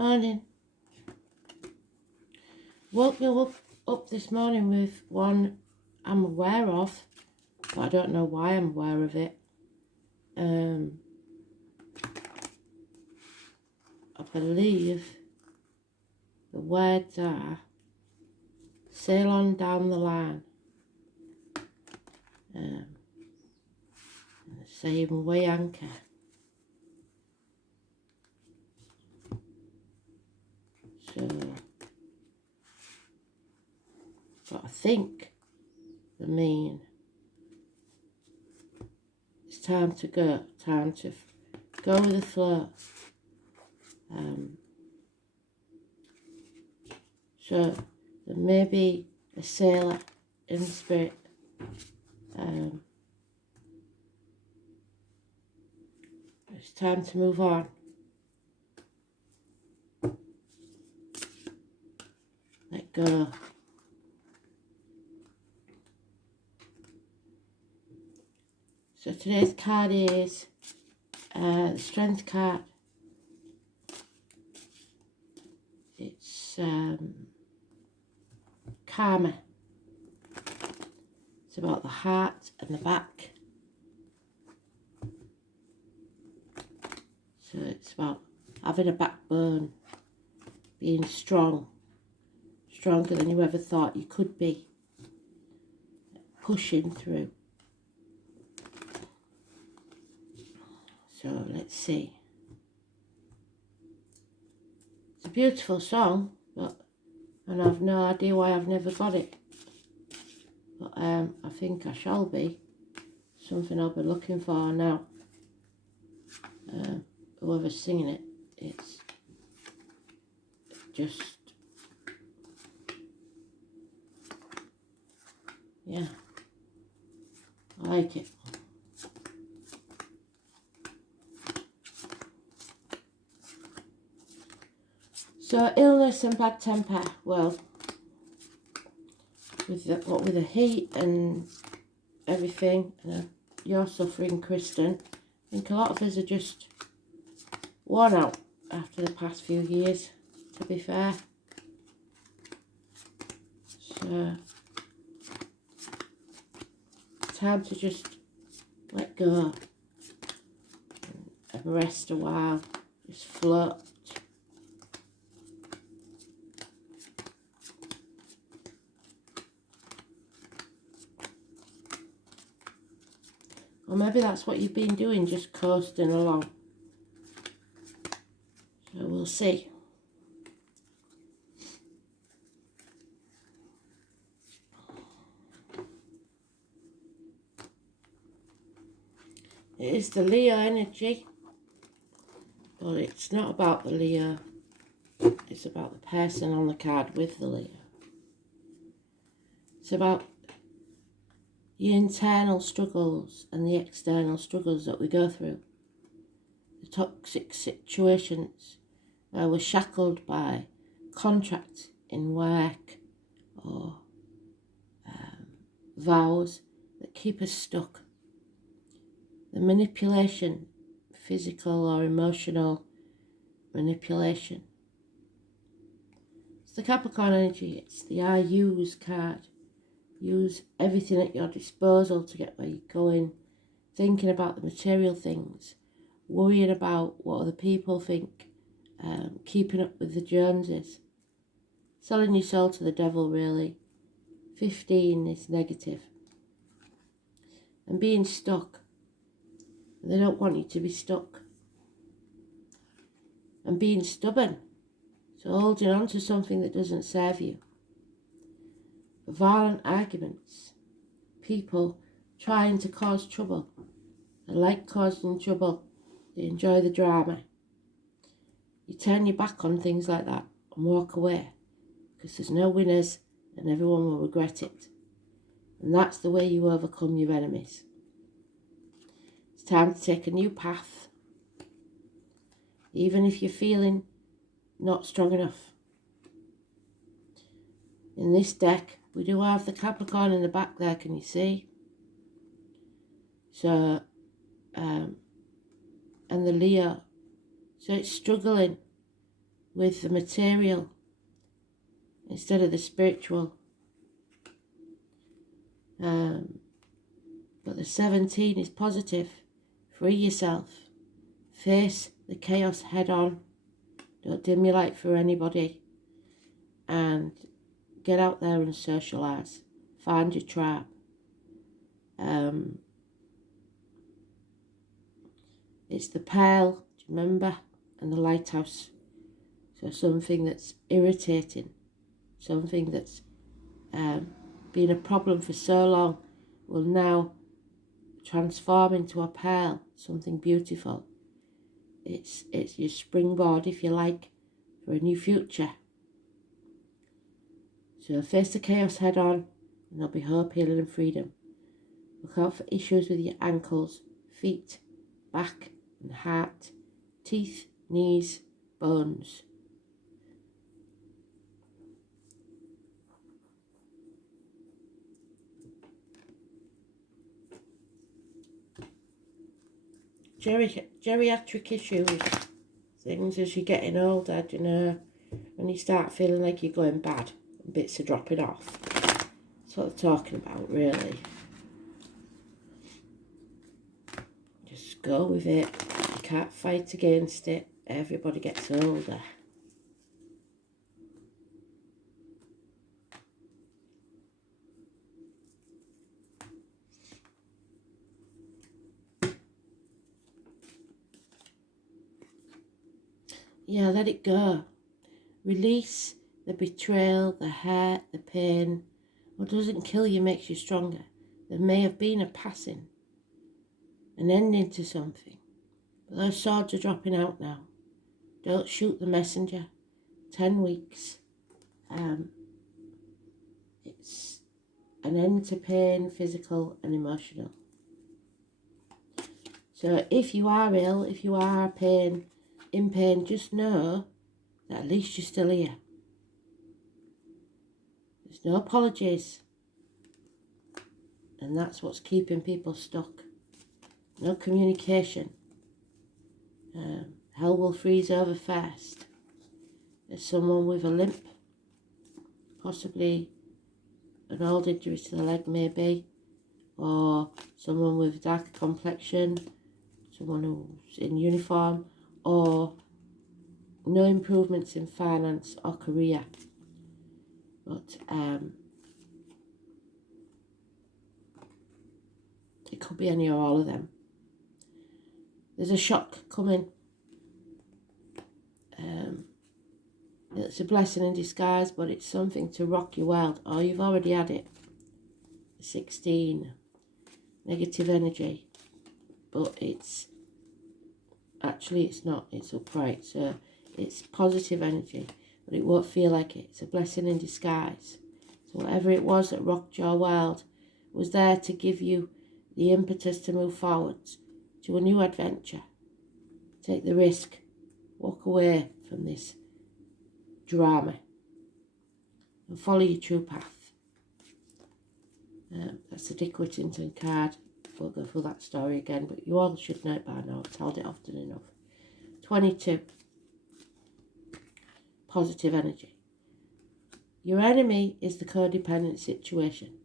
Morning. Woke me up this morning with one I'm aware of, but I don't know why I'm aware of it. I believe the words are sail on down the line. Same way anchor. So, but I think the mean it's time to go, go with the flow. So there may be a sailor in spirit. It's time to move on. Let go. So today's card is the Strength card. It's karma. It's about the heart and the back. So it's about having a backbone, being strong, stronger than you ever thought you could be, pushing through. So let's see. It's a beautiful song, and I've no idea why I've never got it. But I think I shall be. Something I'll be looking for now. Whoever's singing it, it's just, yeah, I like it. So illness and bad temper, well, with the heat and everything, you're suffering, Kristen. I think a lot of us are just worn out after the past few years, to be fair. So, time to just let go and rest a while, just float. Or maybe that's what you've been doing, just coasting along. So we'll see. It is the Leo energy, but it's not about the Leo. It's about the person on the card with the Leo. It's about the internal struggles and the external struggles that we go through. The toxic situations where we're shackled by contracts in work or vows that keep us stuck. The manipulation, physical or emotional manipulation. It's the Capricorn energy, it's the I use card. Use everything at your disposal to get where you're going, thinking about the material things, worrying about what other people think, keeping up with the Joneses, selling your soul to the devil, really. 15 is negative. And being stuck. They don't want you to be stuck. And being stubborn. So holding on to something that doesn't serve you. Violent arguments. People trying to cause trouble. They like causing trouble. They enjoy the drama. You turn your back on things like that and walk away. Because there's no winners and everyone will regret it. And that's the way you overcome your enemies. It's time to take a new path. Even if you're feeling not strong enough. In this deck, we do have the Capricorn in the back there, can you see? So, and the Leo. So it's struggling with the material instead of the spiritual. But the 17 is positive. Free yourself. Face the chaos head on. Don't dim your light for anybody. And get out there and socialise. Find your tribe. It's the pearl, do you remember? And the lighthouse. So something that's irritating. Something that's been a problem for so long will now transform into a pearl, something beautiful. It's your springboard, if you like, for a new future. So face the chaos head on, and there'll be hope, healing and freedom. Look out for issues with your ankles, feet, back and heart, teeth, knees, bones. Geriatric issues, things as you're getting older, you know, when you start feeling like you're going bad and bits are dropping off. That's what they're talking about, really. Just go with it. You can't fight against it. Everybody gets older. Yeah, let it go. Release the betrayal, the hurt, the pain. What doesn't kill you makes you stronger. There may have been a passing, an ending to something. But those swords are dropping out now. Don't shoot the messenger. 10 weeks. It's an end to pain, physical and emotional. So if you are ill, if you are in pain, just know that at least you're still here. There's no apologies. And that's what's keeping people stuck. No communication. Hell will freeze over first. There's someone with a limp, possibly an old injury to the leg maybe, or someone with dark complexion, someone who's in uniform, or no improvements in finance or career. But it could be any or all of them. There's a shock coming. It's a blessing in disguise, but it's something to rock your world. Oh, you've already had it. 16. Negative energy. But it's not. It's upright. So it's positive energy, but it won't feel like it. It's a blessing in disguise. So whatever it was that rocked your world was there to give you the impetus to move forwards to a new adventure. Take the risk. Walk away from this drama and follow your true path. That's the Dick Whittington card. We'll go through that story again, but you all should know it by now. I've told it often enough. 22. Positive energy. Your enemy is the codependent situation.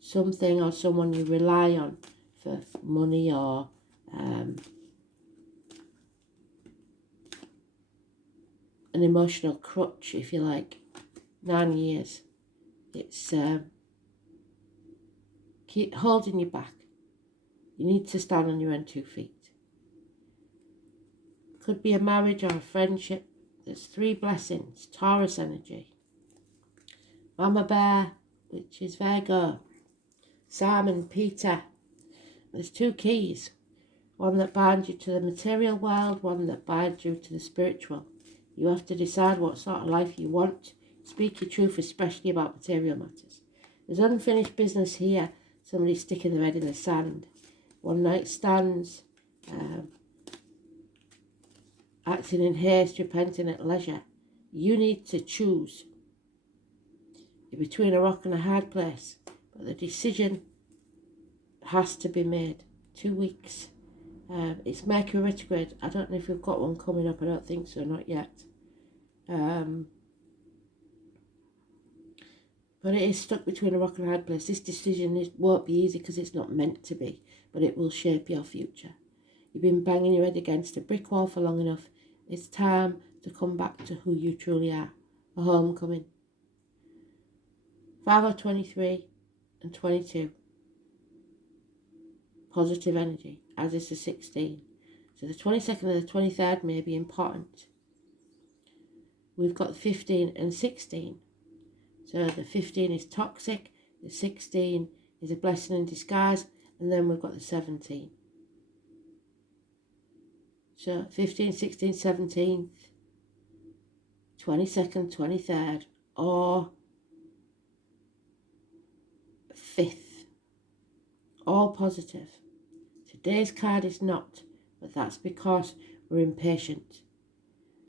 Something or someone you rely on for money or an emotional crutch, if you like. 9 years. It's keep holding you back. You need to stand on your own 2 feet. Could be a marriage or a friendship. There's 3 blessings. Taurus energy. Mama Bear, which is Virgo. Simon, Peter. There's 2 keys. One that binds you to the material world, one that binds you to the spiritual. You have to decide what sort of life you want. Speak your truth, especially about material matters. There's unfinished business here. Somebody sticking their head in the sand. One night stands. Acting in haste, repenting at leisure. You need to choose. You're between a rock and a hard place. But the decision has to be made. 2 weeks. It's Mercury retrograde. I don't know if we've got one coming up. I don't think so, not yet. But it is stuck between a rock and a hard place. This decision won't be easy because it's not meant to be, but it will shape your future. You've been banging your head against a brick wall for long enough. It's time to come back to who you truly are. A homecoming. 5 or 23 and 22. Positive energy, as is the 16. So the 22nd and the 23rd may be important. We've got 15 and 16. So the 15 is toxic, the 16 is a blessing in disguise, and then we've got the 17. So 15, 16, 17th, 22nd, 23rd, or 5th. All positive. Today's card is not, but that's because we're impatient.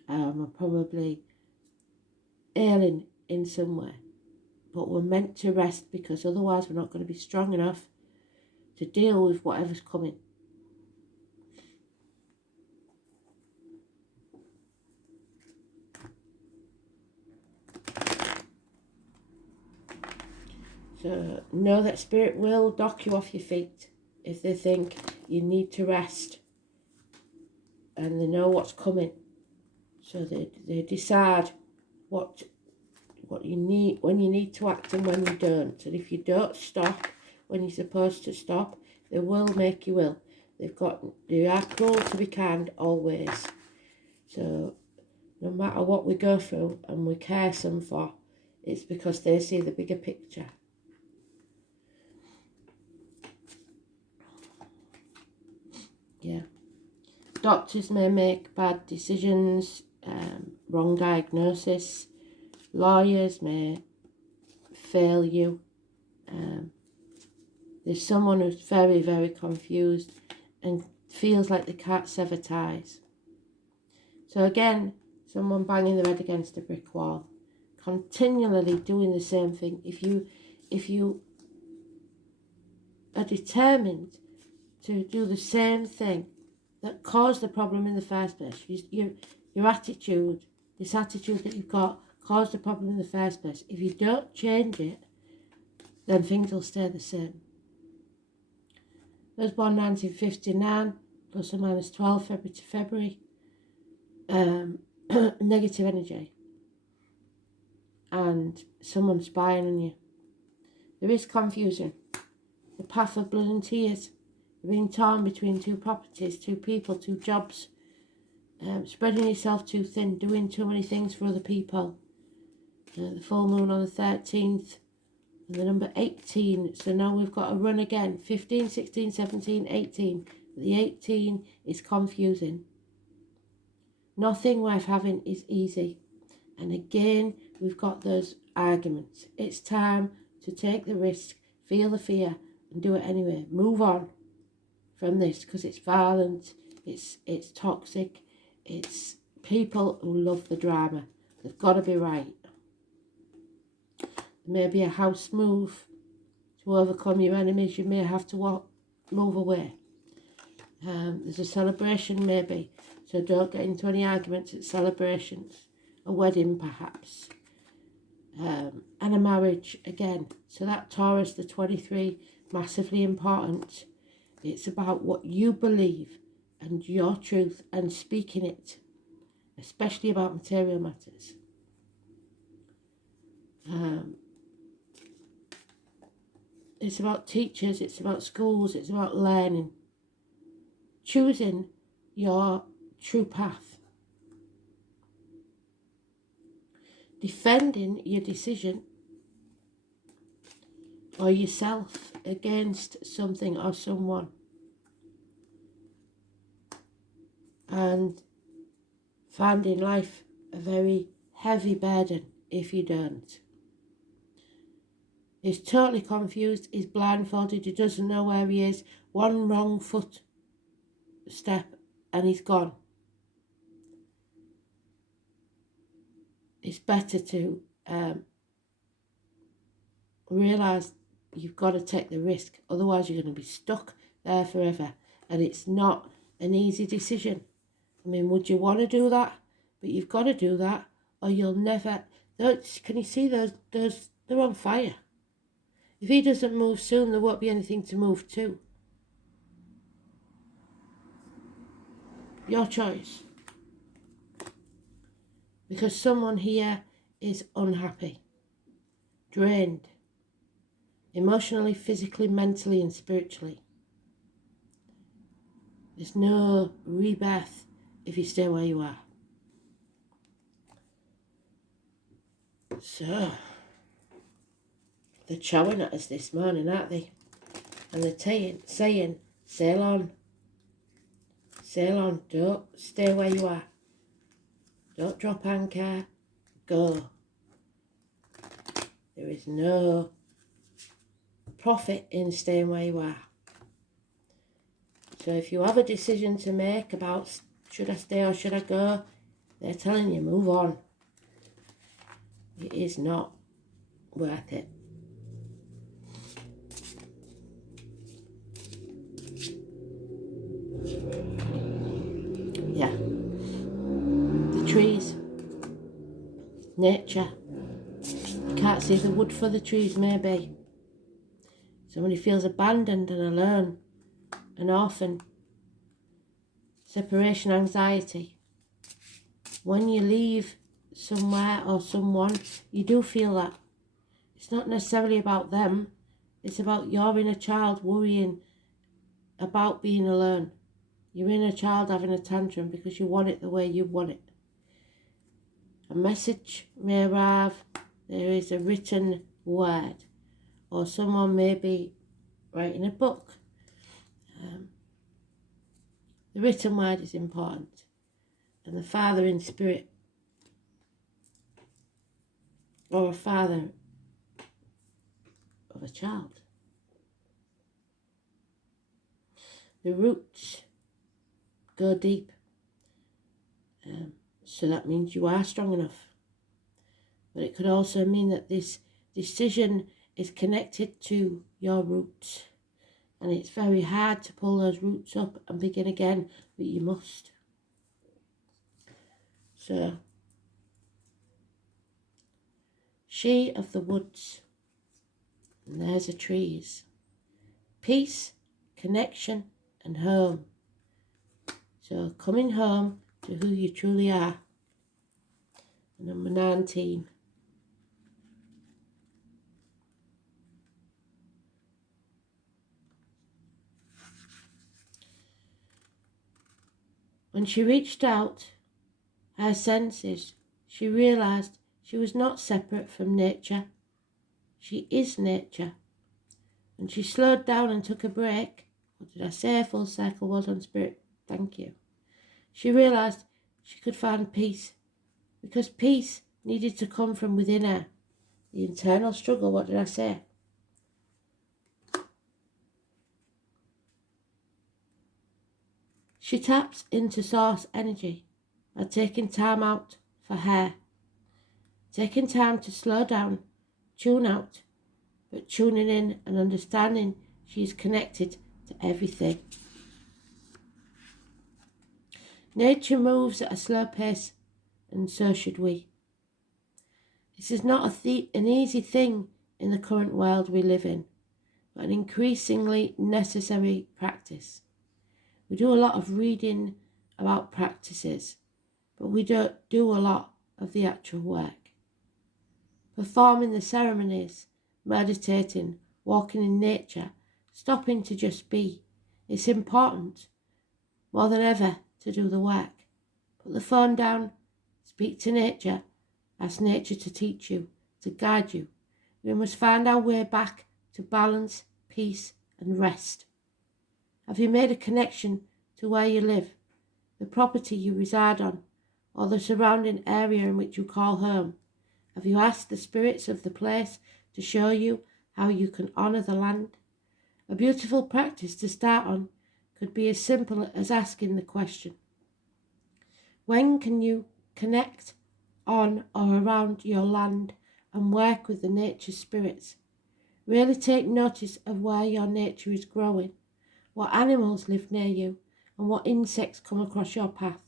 We're probably ailing in some way. But we're meant to rest because otherwise we're not going to be strong enough to deal with whatever's coming. So know that Spirit will knock you off your feet if they think you need to rest and they know what's coming. So they decide what you need, when you need to act and when you don't. And if you don't stop when you're supposed to stop, they will make you ill. They are cruel to be kind always. So no matter what we go through and we care some for, it's because they see the bigger picture. Yeah. Doctors may make bad decisions, wrong diagnosis. Lawyers may fail you. There's someone who's very, very confused and feels like they can't sever ties. So again, someone banging their head against a brick wall, continually doing the same thing. If you are determined to do the same thing that caused the problem in the first place, your attitude, this attitude that you've got, caused the problem in the first place. If you don't change it, then things will stay the same. I was born 1959, plus or minus 12, February to February. Negative energy. And someone spying on you. There is confusion. The path of blood and tears. You're being torn between two properties, two people, two jobs. Spreading yourself too thin, doing too many things for other people. The full moon on the 13th. And the number 18. So now we've got a run again. 15, 16, 17, 18. The 18 is confusing. Nothing worth having is easy. And again, we've got those arguments. It's time to take the risk, feel the fear, and do it anyway. Move on from this because it's violent, it's toxic, it's people who love the drama. They've got to be right. There may be a house move to overcome your enemies. You may have to move away. There's a celebration maybe, so don't get into any arguments at celebrations. A wedding perhaps. And a marriage again. So that Taurus, the 23, massively important. It's about what you believe and your truth and speaking it, especially about material matters. It's about teachers, it's about schools, it's about learning. Choosing your true path. Defending your decision or yourself against something or someone. And finding life a very heavy burden if you don't. He's totally confused, he's blindfolded, he doesn't know where he is. One wrong foot step and he's gone. It's better to realise you've got to take the risk, otherwise you're going to be stuck there forever. And it's not an easy decision. I mean, would you want to do that? But you've got to do that, or you'll never. Can you see those? They're on fire. If he doesn't move soon, there won't be anything to move to. Your choice. Because someone here is unhappy, drained, emotionally, physically, mentally, and spiritually. There's no rebirth if you stay where you are. So, they're showing at us this morning, aren't they? And they're saying, sail on, don't stay where you are. Don't drop anchor, go. There is no profit in staying where you are. So if you have a decision to make about should I stay or should I go, they're telling you move on. It is not worth it. Yeah. The trees. Nature. You can't see the wood for the trees, maybe. Somebody feels abandoned and alone, an orphan. Separation anxiety. When you leave somewhere or someone, you do feel that. It's not necessarily about them. It's about your inner child worrying about being alone. Your inner child having a tantrum because you want it the way you want it. A message may arrive. There is a written word. Or someone may be writing a book. The written word is important. And the father in spirit, or a father of a child. The roots go deep. So that means you are strong enough. But it could also mean that this decision is connected to your roots. And it's very hard to pull those roots up and begin again, but you must. So, she of the woods, and there's the trees. Peace, connection, and home. So, coming home to who you truly are. Number 19. When she reached out her senses, she realised she was not separate from nature. She is nature. And she slowed down and took a break. What did I say? Full circle, well done, spirit. Thank you. She realised she could find peace. Because peace needed to come from within her. The internal struggle, what did I say? She taps into source energy by taking time out for her. Taking time to slow down, tune out, but tuning in and understanding she is connected to everything. Nature moves at a slow pace, and so should we. This is not an easy thing in the current world we live in, but an increasingly necessary practice. We do a lot of reading about practices, but we don't do a lot of the actual work. Performing the ceremonies, meditating, walking in nature, stopping to just be. It's important, more than ever, to do the work. Put the phone down, speak to nature, ask nature to teach you, to guide you. We must find our way back to balance, peace, and rest. Have you made a connection to where you live, the property you reside on, or the surrounding area in which you call home? Have you asked the spirits of the place to show you how you can honour the land? A beautiful practice to start on could be as simple as asking the question, when can you connect on or around your land and work with the nature spirits? Really take notice of where your nature is growing, what animals live near you, and what insects come across your path.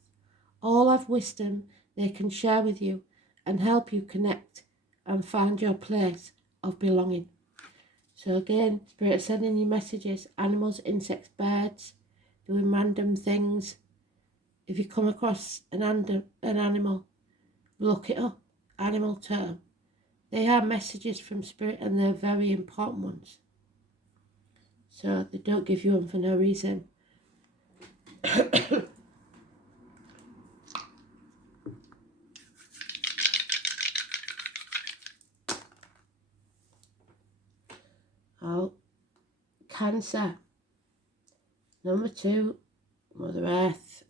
All have wisdom they can share with you, and help you connect and find your place of belonging. So again, Spirit sending you messages, animals, insects, birds, doing random things. If you come across an animal, look it up, animal term. They are messages from Spirit and they're very important ones. So they don't give you them for no reason. Oh, Cancer. Number 2, Mother Earth.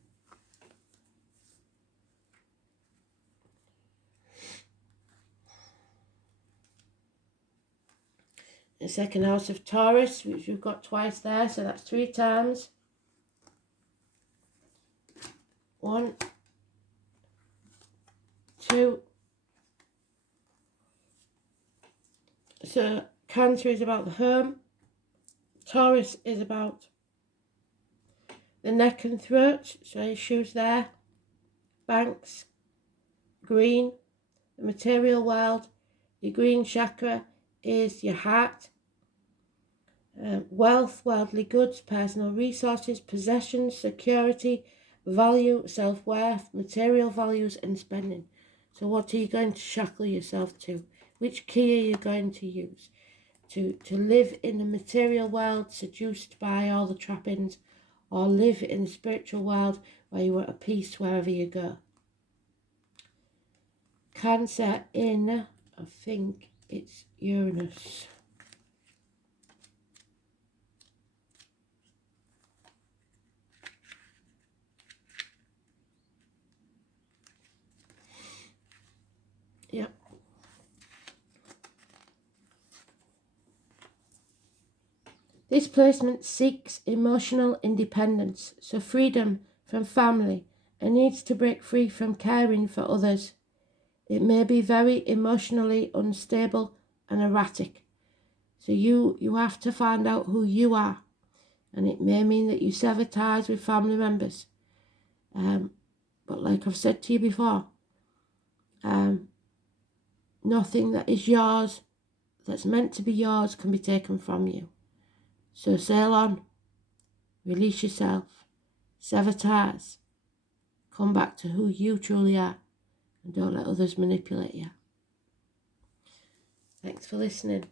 The second house of Taurus, which we've got twice there, so that's 3 times. 1, 2. So Cancer is about the home. Taurus is about the neck and throat, so issues there. Banks, green, the material world. Your green chakra is your heart. Wealth, worldly goods, personal resources, possessions, security, value, self-worth, material values and spending. So what are you going to shackle yourself to? Which key are you going to use? To live in the material world, seduced by all the trappings, or live in the spiritual world where you are at peace wherever you go? Cancer in, I think it's Uranus. Yep. This placement seeks emotional independence, so freedom from family, and needs to break free from caring for others. It may be very emotionally unstable and erratic. So you have to find out who you are. And it may mean that you sever ties with family members. But like I've said to you before, nothing that is yours, that's meant to be yours, can be taken from you. So sail on, release yourself, sever ties, come back to who you truly are, and don't let others manipulate you. Thanks for listening.